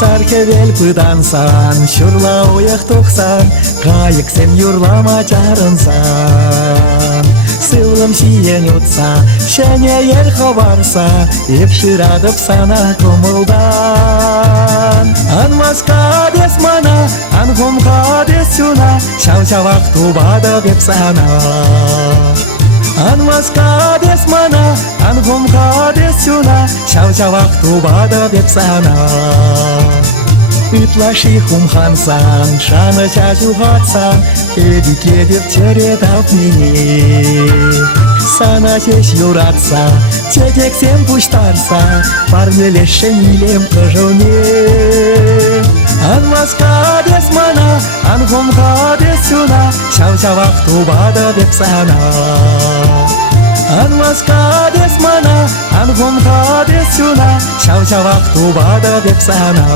Саркевел пыдансан, шурла ояқ тоқсан, қайық сен юрлама жарынсан. Сылым сиен утса, шәне ер хабарса, епширадып сана комылдан. Анмаска дес мана, ангумға дес сюна, шау-шавақ тубады беп сана. Анмаска дес мана, ангумға дес сюна, шау-шавақ тубады беп сана. Ытлаши хумхансан, шаны чачуғатсан, эдике деп чередап мені. Сана сеш юратса, тетек сен пуштарса, пармелешен илем қыжылме. Анмаска дес мана, ангумға дес сюна, шау-шавақ тубады деп сана. Анмаска дес мана, ангумға дес сюна, шау-шавақ тубады деп сана.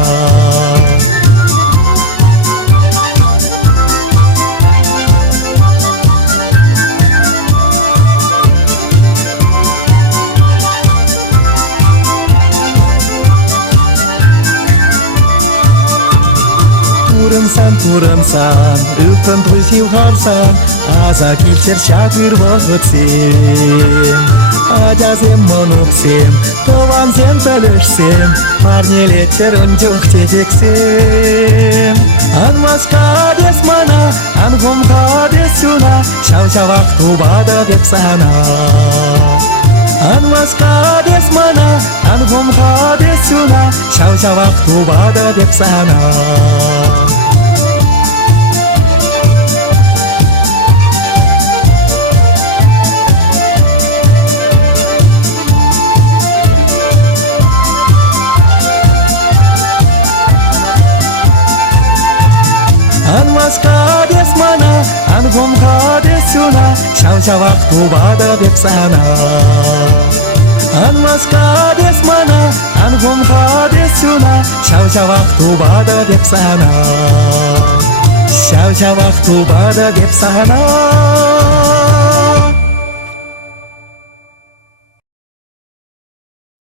Турынсан, үппін тұйсив қарсан, аза келчер шакыр вағытсен. Адязем мұнықсен, тұван сен төлішсен, парнелетчер үнжуқ тетексен. Анмаска дес мана, ангумға дес сюна, шау-шавақ тубады деп сана. Анмаска дес мана, ангумға дес сюна, шау-шавақ тубады деп сана. Анмаска дес мана, ангумға дес сюна, шау-шавақ тубады деп сана. Анмаска дес мана, ангумға дес сюна, шау-шавақ тубады деп сана. Шау-шавақ тубады деп сана.